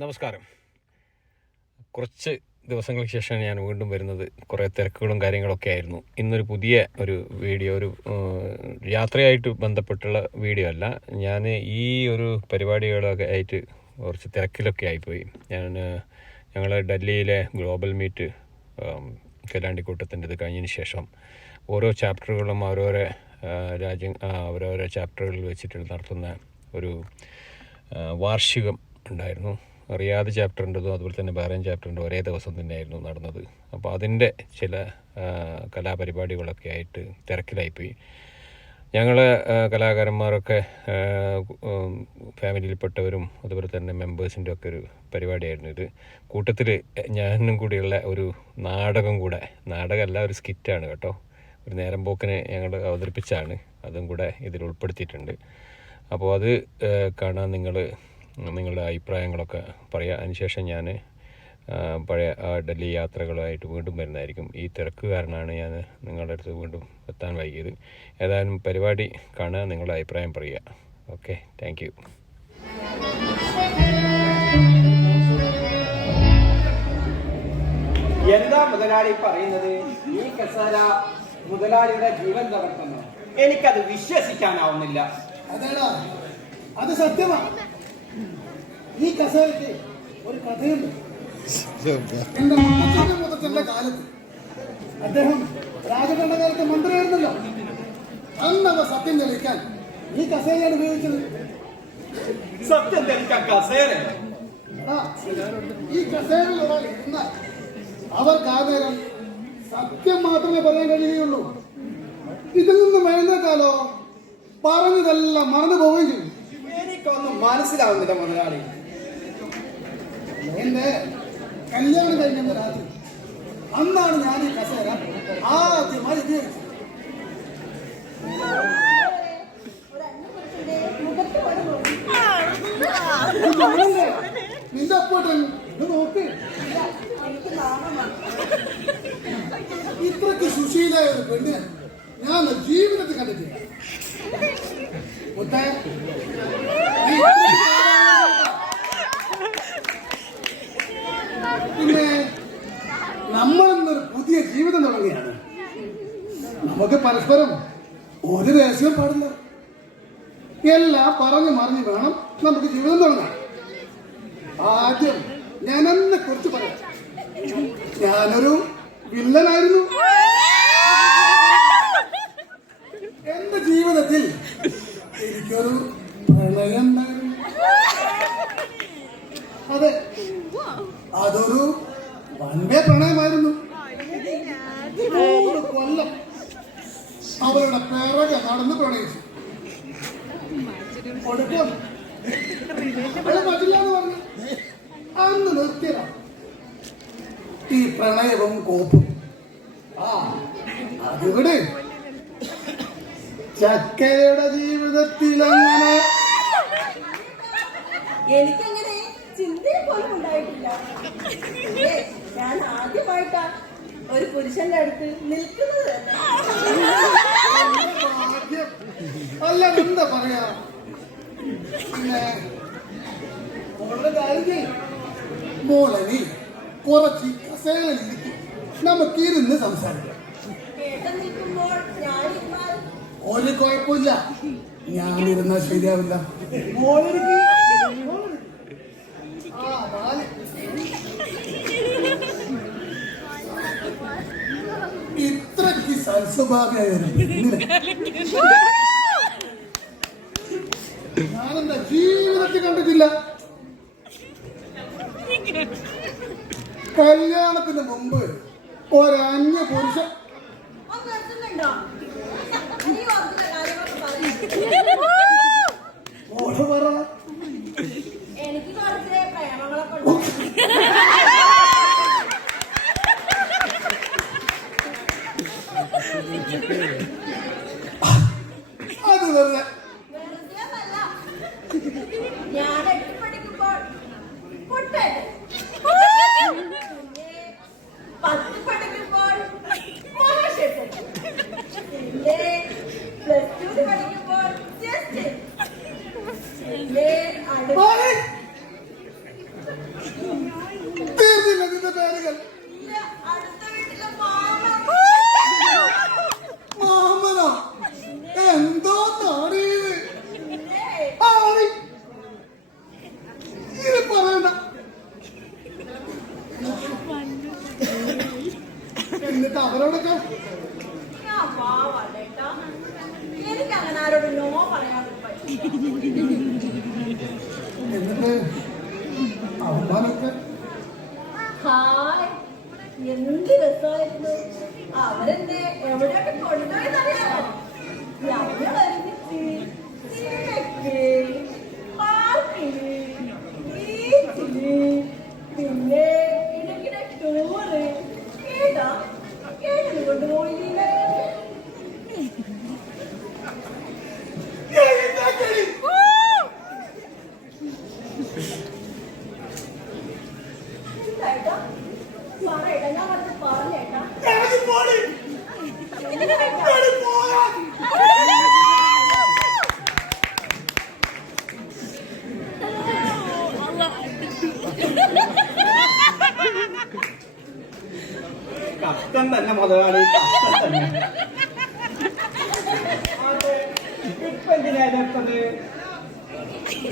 നമസ്കാരം. കുറച്ച് ദിവസങ്ങൾക്ക് ശേഷം ഞാൻ വീണ്ടും വരുന്നത്. കുറേ തിരക്കുകളും കാര്യങ്ങളൊക്കെ ആയിരുന്നു. ഇന്നൊരു പുതിയ ഒരു വീഡിയോ, ഒരു യാത്രയായിട്ട് ബന്ധപ്പെട്ടുള്ള വീഡിയോ അല്ല. ഞാൻ ഈ ഒരു പരിപാടികളൊക്കെ ആയിട്ട് കുറച്ച് തിരക്കിലൊക്കെ ആയിപ്പോയി. ഞങ്ങൾ ഡൽഹിയിലെ ഗ്ലോബൽ മീറ്റ് കല്ലാണ്ടിക്കൂട്ടത്തിൻ്റെ ഇത് കഴിഞ്ഞതിന് ശേഷം ഓരോ ചാപ്റ്ററുകളും ഓരോരോ ചാപ്റ്ററുകളിൽ വെച്ചിട്ട് നടത്തുന്ന ഒരു വാർഷികം ഉണ്ടായിരുന്നു. റിയാദ് ചാപ്റ്ററിൻ്റെതും അതുപോലെ തന്നെ ബഹ്റൈൻ ചാപ്റ്ററിൻ്റെ ഒരേ ദിവസം തന്നെയായിരുന്നു നടന്നത്. അപ്പോൾ അതിൻ്റെ ചില കലാപരിപാടികളൊക്കെ ആയിട്ട് തിരക്കിലായിപ്പോയി. ഞങ്ങൾ കലാകാരന്മാരൊക്കെ ഫാമിലിയിൽപ്പെട്ടവരും അതുപോലെ തന്നെ മെമ്പേഴ്സിൻ്റെ ഒക്കെ ഒരു പരിപാടിയായിരുന്നു ഇത്. കൂട്ടത്തിൽ ഞാനും കൂടിയുള്ള ഒരു നാടകമല്ല, ഒരു സ്കിറ്റാണ് കേട്ടോ. ഒരു നേരം പോക്കിന് ഞങ്ങൾ അവതരിപ്പിച്ചാണ്. അതും കൂടെ ഇതിൽ ഉൾപ്പെടുത്തിയിട്ടുണ്ട്. അപ്പോൾ അത് കാണാൻ നിങ്ങളുടെ അഭിപ്രായങ്ങളൊക്കെ പറയുക. അതിനുശേഷം ഞാൻ പഴയ ഡൽഹി യാത്രകളുമായിട്ട് വീണ്ടും വരുന്നതായിരിക്കും. ഈ തിരക്ക് കാരണമാണ് ഞാൻ നിങ്ങളുടെ അടുത്ത് വീണ്ടും എത്താൻ വൈകിയത്. ഏതായാലും പരിപാടി കാണുക, നിങ്ങളുടെ അഭിപ്രായം പറയുക. Okay, thank you. എന്താ മുതലാളി പറയുന്നത്? ഈ കസേര മുതലാളിയുടെ ജീവൻ തകർക്കുന്നു. എനിക്കത് വിശ്വസിക്കാനാവുന്നില്ല. അതേടാ, അത് സത്യമാണ്. ഈ കസേരയ്ക്ക് ഒരു കഥയുണ്ട്. എന്റെ മുത്തച്ഛന്റെ കാലത്ത് അദ്ദേഹം രാജഭരണകാലത്തെ മന്ത്രിയായിരുന്നല്ലോ. അന്നവ സത്യം തെളിയിക്കാൻ ഈ കസേരയാണ് ഉപയോഗിച്ചത്. സത്യം തെളിയിക്കാൻ കസേര? ഈ കസേരയിൽ ഒരാൾ ഇരുന്നാൽ അവർക്ക് ആ നേരം സത്യം മാത്രമേ പറയാൻ കഴിയുകയുള്ളൂ. ഇതിൽ നിന്ന് എഴുന്നേറ്റാലോ പറഞ്ഞതെല്ലാം മറന്നു പോവുകയും ചെയ്യും. എനിക്കൊന്നും മനസ്സിലാവുന്നില്ല മുതലാളി. എന്റെ കല്യാണം കഴിഞ്ഞ രാത്രി അന്നാണ് ഞാൻ ഈ കസേര ആദ്യമായി ഉപയോഗിച്ചത്. നിന്റെ അപ്പോട്ടൻ ഇത് നോക്ക്. ഇത്രയ്ക്ക് സുശീലായ ഒരു പെണ്ണ് ഞാൻ ജീവിതത്തിൽ കണ്ടിട്ടില്ല. പിന്നെ നമ്മളിന്നൊരു പുതിയ ജീവിതം തുടങ്ങുകയാണ്. നമുക്ക് പരസ്പരം ഒരു രഹസ്യവും പാടില്ല. എല്ലാം പറഞ്ഞു വേണം നമുക്ക് ജീവിതം തുടങ്ങാൻ. ആദ്യം ഞാൻ എന്നെ കുറിച്ച് പറയാം. ഞാനൊരു വില്ലനായിരുന്നു. എന്റെ ജീവിതത്തിൽ എനിക്കൊരു പ്രണയം ഉണ്ടായിരുന്നു. അതെ, അതൊരു വൻപേ പ്രണയമായിരുന്നു. 100 കൊല്ലം അവരുടെ പിറകെ നടന്ന് പ്രണയിച്ചു. ഒടുക്കം പറ്റില്ലാന്ന് പറഞ്ഞു അന്ന് നിർത്തിയതാണ് ഈ പ്രണയവും കോപ്പും. അതിവിടെ ചക്കയുടെ ജീവിതത്തിൽ അങ്ങനെ എനിക്കങ്ങനെ ചിന്തയെ പോലും ഉണ്ടായിട്ടില്ല. ഞാൻ ആദ്യമായിട്ടാ ഒരു പുരുഷന്റെ അടുത്ത് നിൽക്കുന്നത് തന്നെ. അല്ല, എന്താ പറയാ, മോളെ നീ കുറച്ച് കസേരയിലിരിക്കും, നമുക്ക് ഇരുന്ന് സംസാരിക്കാം. ഒരു കുഴപ്പമില്ല, ഞാനിരുന്നാൽ ശരിയാവില്ല. ഇത്രയ്ക്ക് സൽസ്വഭാവിയായ ഞാനെന്താ ജീവിതത്തിൽ കണ്ടിട്ടില്ല. കല്യാണത്തിന് മുമ്പ് ഒരന്യ പുരുഷൻ എനിക്ക് കുറച്ച് പ്രേമങ്ങളൊക്കെ അത് വെറുതെ ഞാൻ 8 പഠിക്കുമ്പോൾ 10 പഠിക്കുമ്പോൾ +2 പഠിക്കുമ്പോൾ ജസ്റ്റ് അവന്മാരൊക്കെ ഹായ് എന്ത് രസമായിരുന്നു. അവരെന്നെ എവിടെയൊക്കെ കൊണ്ടുപോയെന്നറിയാമോ? ഞങ്ങൾ ഒരുമിച്ച് സിനിമയ്ക്ക്, പാർക്കില്, ബീച്ചില്, പിന്നെ ഇടയ്ക്കിടെ ടൂറ്. കേട്ടാ കേട്ടത് കൊണ്ടുപോയില്ല. എന്തായിട്ടാ പറയട്ടാ, ഞാൻ അത് പറഞ്ഞേട്ടാ. കഷ്ടം തന്നെ മുതലാളി, കഷ്ടം തന്നെ. ഇപ്പൊ എന്തിനാ എതിർത്തത്?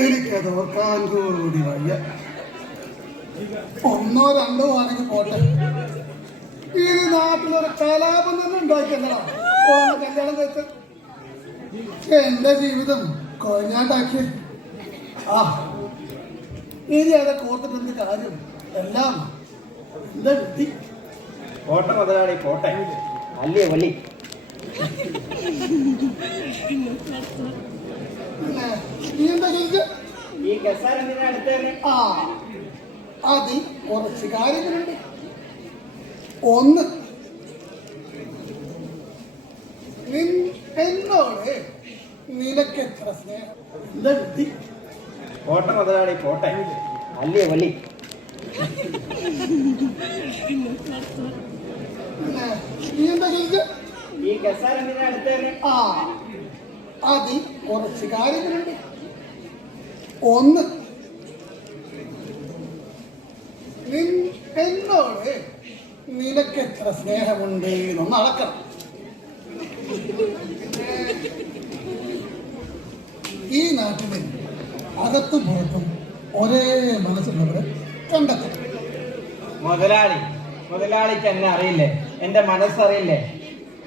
എനിക്കത് ഓർക്കാൻ കൂടി വയ്യ. ഒന്നോ രണ്ടോ ആണെങ്കിൽ പോട്ടെ, ഈ നാട്ടിലൊരു കലാപം തന്നെ ഉണ്ടാക്കിയല്ലോ കല്യാണം കഴിച്ച. എന്റെ ജീവിതം കൊഞ്ഞാട്ടാക്കി. ആ ഇനി അതൊക്കെ ഓർത്തിട്ടെന്ത് കാര്യം? എല്ലാം എന്റെ വിധി. പോട്ടെ മുതലാളി, പോട്ടെ. അല്ലേ വലി പിന്നെ നീ എന്താ ചോദിച്ച? ഈ കസാര എന്തിനാ എടുത്തേനെ? ആ അതിൽ കുറച്ച് കാര്യങ്ങളുണ്ട്. ഒന്ന്, എന്നോട് നിനക്ക് എത്ര സ്നേഹം? എന്താ വിധി? പോട്ടെ മുതലാളി, പോട്ടെ. അല്ലേ വലി പിന്നെ നീ എന്താ ചോദിച്ച? ഈ കസാര എന്തിനാ എടുത്തേനെ? ആ അതിൽ കുറച്ച് കാര്യങ്ങളുണ്ട്. ഒന്ന്, എന്നോട് നിനക്ക് എത്ര സ്നേഹമുണ്ട് എന്നൊന്ന് അളക്കണം. ഈ നാട്ടില് അകത്തും പുറത്തും ഒരേ മനസ്സുള്ളവരെ കണ്ടെത്തണം. മുതലാളിക്ക് എന്നെ അറിയില്ലേ? എന്റെ മനസ്സറിയില്ലേ?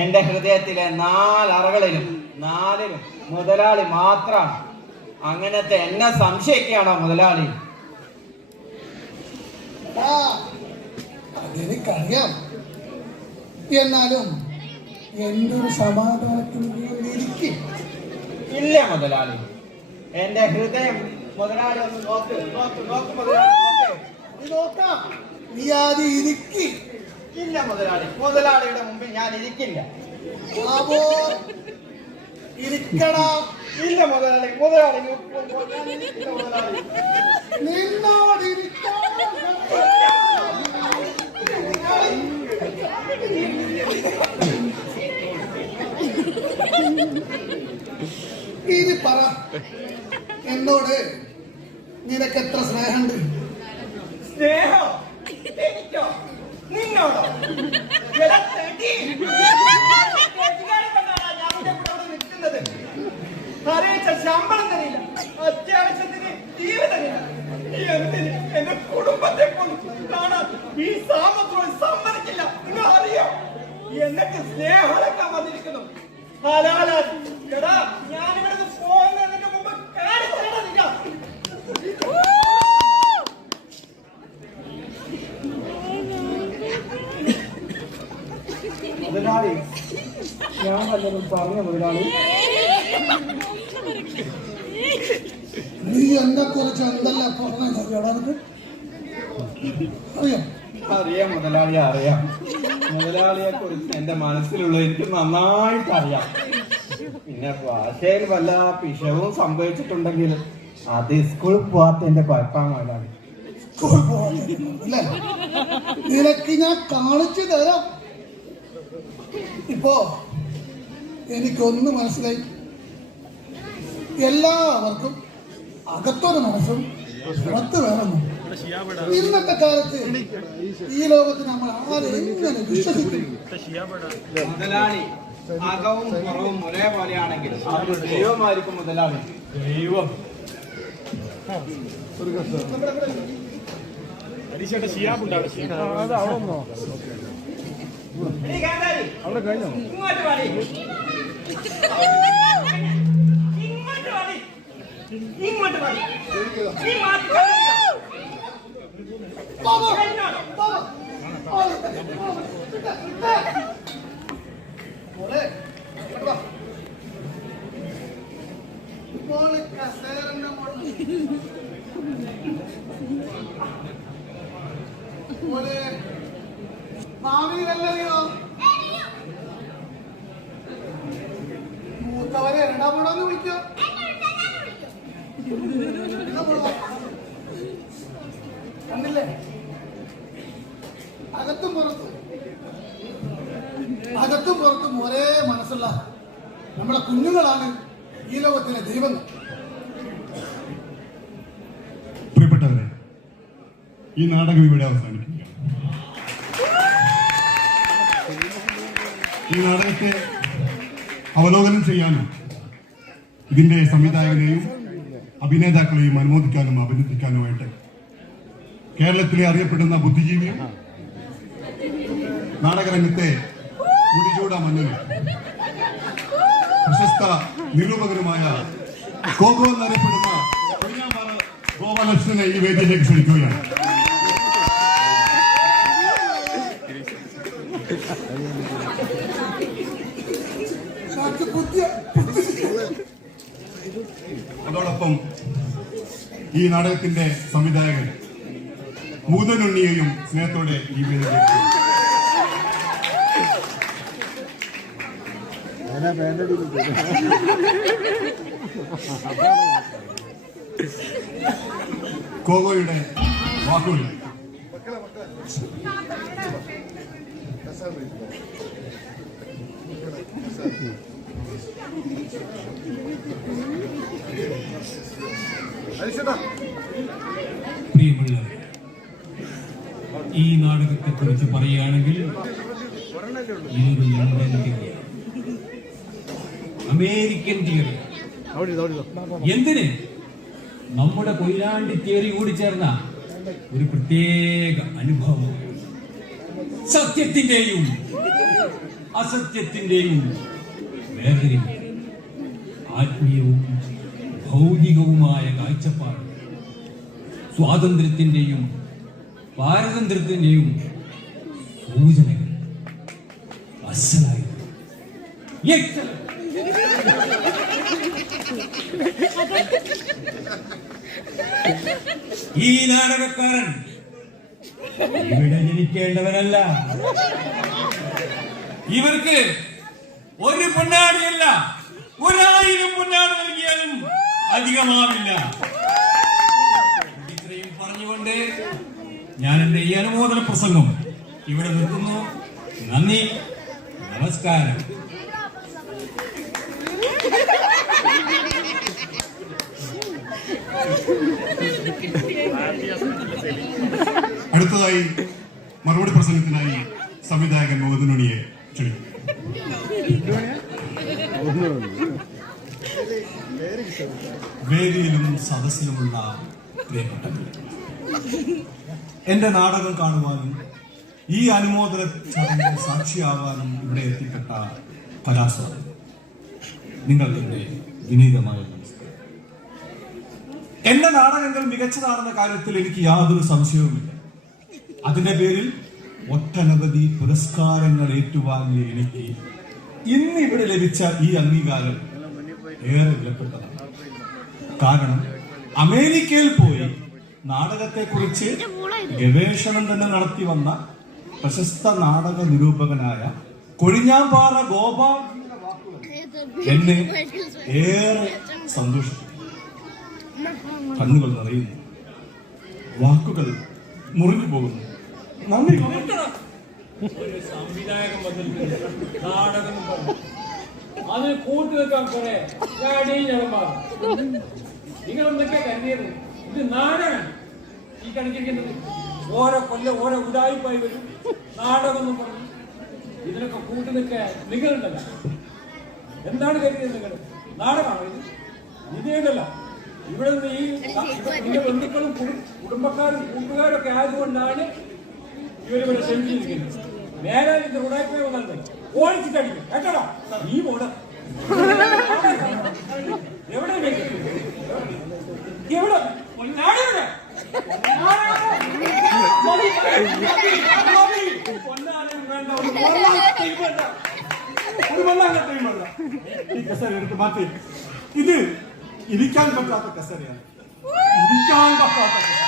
എന്റെ ഹൃദയത്തിലെ നാലറകളിലും മുതലാളി മാത്രമാണ്. അങ്ങനത്തെ എന്നെ സംശയിക്കുകയാണോ മുതലാളി? ആ അതെനിക്കറിയാം. എന്നാലും എന്തൊരു സമാധാനത്തിന് വേണ്ടിയിരിക്കും. ഇല്ല മുതലാളി, എന്റെ ഹൃദയം മുതലാളി ഒന്ന് നോക്ക് മുതലാളി, നോക്ക്. നീ നോക്കാം, നീ ആദ്യം ഇരിക്കി. ഇല്ല മുതലാളി, മുതലാളിയുടെ മുമ്പിൽ ഞാൻ ഇരിക്കില്ല. ഇരിക്കടാ. ഇല്ല മുതലാളി, ഞാൻ ഇരിക്കില്ല മുതലാളി. നിന്നോട് ഇനി പറ, എന്നോട് നിനക്ക് എത്ര സ്നേഹമുണ്ട്? സ്നേഹം എനിക്കോ നിന്നോടോ? അറിയിച്ച ശമ്പളം തരില്ല, അത്യാവശ്യത്തിന് തീരെ തരില്ല. എന്റെ കുടുംബത്തെ പോലും കാണാൻ ഈ സാമത്തോട് സമ്മതിക്കില്ല. നിങ്ങൾ അറിയോ? എന്നിട്ട് സ്നേഹമടക്കാൻ വന്നിരിക്കുന്നു. ഞാനിവിടെ പോകുന്നതിന് മുമ്പ് കാണിച്ചില്ല. മുതലാളി, ഞാൻ വല്ലതും പറഞ്ഞു മുതലാളി? നീ എന്നെ കുറിച്ച് എന്തെല്ലാം പറഞ്ഞത് അറിയാം? അറിയാം മുതലാളിയെ അറിയാം. മുതലാളിയെ കുറിച്ച് എന്റെ മനസ്സിലുള്ള എനിക്ക് നന്നായിട്ട് അറിയാം. പിന്നെ ഭാഷയിൽ വല്ല പിശവും സംഭവിച്ചിട്ടുണ്ടെങ്കിൽ അത് സ്കൂളിൽ പോവാത്തതിന്റെ കുഴപ്പമാണ് മുതലാളി. സ്കൂൾ പോകാല്ലേ? നിനക്ക് ഞാൻ കാണിച്ചു തരാം. ഇപ്പോ എനിക്കൊന്ന് മനസ്സിലായി, എല്ലാവർക്കും അകത്തൊരു മനസ്സും പുറത്ത് വേണമെന്നും. ഇന്നത്തെ കാലത്ത് ഈ ലോകത്ത് നമ്മൾ ആരെങ്ങനെ വിശ്വസിക്കും? മുതലാളി അകവും പുറവും ഒരേപോലെയാണെങ്കിൽ അവർ ദൈവമായിരിക്കും മുതലാളി. ദൈവം അവിടെ കഴിഞ്ഞോ? ഇങ്ങോട്ട് പാടി, ഇങ്ങോട്ട് പാടി. ഭാവിയിലല്ലയോ മൂത്തവരെ രണ്ടാമൂടൊന്ന് വിളിക്കോ. കണ്ടില്ലേ, അകത്തും പുറത്തും ഒരേ മനസ്സുള്ള നമ്മളെ കുഞ്ഞുങ്ങളാണ് ഈ ലോകത്തിലെ ദൈവങ്ങൾ. പ്രിയപ്പെട്ടവരെ, ഈ നാടകം ഇവിടെ അവസാനിപ്പിക്കുക. ഈ നാടകത്തെ അവലോകനം ചെയ്യാനും ഇതിന്റെ സംവിധായകനെയും അഭിനേതാക്കളെയും അനുമോദിക്കാനും അഭിനന്ദിക്കാനുമായിട്ട് കേരളത്തിലെ അറിയപ്പെടുന്ന ബുദ്ധിജീവിയും നാടകരംഗത്തെ മുടിചൂട മന്നനും പ്രശസ്ത നിരൂപകനുമായ കോകോ എന്നറിയപ്പെടുന്ന ഗോപാലകൃഷ്ണനെ ഈ വേദിയിലേക്ക് ക്ഷണിക്കുകയാണ്. അതോടൊപ്പം ഈ നാടകത്തിന്റെ സംവിധായകൻ മൂതനുണ്ണിയെയും സ്നേഹത്തോടെ ഈ വേദിയിലേക്ക് കോകോയുടെ വാക്കുകൾ. പ്രിയമുള്ള, ഈ നാടകത്തെ കുറിച്ച് പറയുകയാണെങ്കിൽ ഇതൊരു ലണ്ടൻ തിയറി, അമേരിക്കൻ തിയറി. എന്തിന്? നമ്മുടെ കൊയിലാണ്ടി തിയറി കൂടി ചേർന്ന ഒരു പ്രത്യേക അനുഭവം. സത്യത്തിന്റെയും അസത്യത്തിന്റെയും വേർതിരിവ്, ആത്മീയവും ഭൗതികവുമായ കാഴ്ചപ്പാട്, സ്വാതന്ത്ര്യത്തിന്റെയും പാരതന്ത്ര്യത്തിന്റെയും സൂചനകൾ അസലായി. ഈ നാടകക്കാരൻ ഇവിടെ ജനിക്കേണ്ടവനല്ല. ഇവർക്ക് ഒരു പൊന്നാടിയല്ല, 1000 പൊന്നാട് നൽകിയാലും അധികമാവില്ല. ഇത്രയും പറഞ്ഞുകൊണ്ട് ഞാൻ എന്റെ ഈ അനുമോദന പ്രസംഗം ഇവിടെ നിർത്തുന്നു. നന്ദി, നമസ്കാരം. അടുത്തതായി മറുപടി പ്രസംഗത്തിനായി സംവിധായകൻ മൂതനുണ്ണിയെ ക്ഷണിക്കും. വേദിയിലും സദസ്സിലുമുള്ള പ്രിയപ്പെട്ടവർ, എന്റെ നാടകം കാണുവാനും ഈ അനുമോദന ചടങ്ങിൽ സാക്ഷിയാവാനും ഇവിടെ എത്തിപ്പെട്ട കലാസ്വാദകർ, നിങ്ങളുടെ വിനീതമായ നമസ്കാരം. എന്റെ നാടകങ്ങൾ മികച്ചതാണെന്ന കാര്യത്തിൽ എനിക്ക് യാതൊരു സംശയവുമില്ല. അതിന്റെ പേരിൽ ഒട്ടനവധി പുരസ്കാരങ്ങൾ ഏറ്റുവാങ്ങിയ എനിക്ക് ഇന്ന് ഇവിടെ ലഭിച്ച ഈ അംഗീകാരം ഏറെ വിലപ്പെട്ടതാണ്. കാരണം അമേരിക്കയിൽ പോയി നാടകത്തെക്കുറിച്ച് ഗവേഷണം തന്നെ നടത്തി വന്ന പ്രശസ്ത നാടക നിരൂപകനായ കൊഴിഞ്ഞാമ്പാറ ഗോപാൽ എന്നെ ഏറെ സന്തോഷിച്ചു. കണ്ണുകൾ നിറയുന്നു, വാക്കുകൾ മുറിഞ്ഞു പോകുന്നു. നന്ദി. ഒരു സംവിധായകൻ വന്നിട്ടുണ്ട്, നാടകം പറഞ്ഞു, അത് കൂട്ടുവെക്കാൻ കുറെ നിങ്ങൾ എന്തൊക്കെ കരുതിയത്? ഇത് നാടകം ഈ കണക്കിരിക്കുന്നത്. ഓരോ കൊല്ലം ഓരോ ഉടായിപ്പായി വരും, നാടകം പറഞ്ഞു. ഇതിനൊക്കെ കൂട്ടു നിൽക്കാൻ നിങ്ങളുണ്ടല്ല. എന്താണ് കരുതിയത് നിങ്ങൾ? നാടകമാണോ ഇത്? ഇതേതല്ല. ഇവിടെ നിന്ന് ഈ ബന്ധുക്കളും കുടുംബക്കാരും കൂട്ടുകാരും ഒക്കെ ആയതുകൊണ്ടാണ് ഇവരിവിടെ ക്ഷമിച്ചിരിക്കുന്നത്. നേരെ ഇത് ഉടായ്പ വന്നത് ഓടിച്ചിട്ടടിക്കും കേട്ടോടാ. ഈ മോള് എവിടെ എവിടെ മതി, മതി. പൊന്നാനും വേണ്ട, ഒരു മണ്ണാങ്കട്ടയും വേണ്ട. ഒരു മണ്ണാങ്കട്ടയും വേണ്ട. ഈ കസേര എടുത്ത് മാറ്റി. ഇത് ഇരിക്കാൻ പറ്റാത്ത കസേരയാണ്. ഇരിക്കാൻ പറ്റാത്ത കസേര.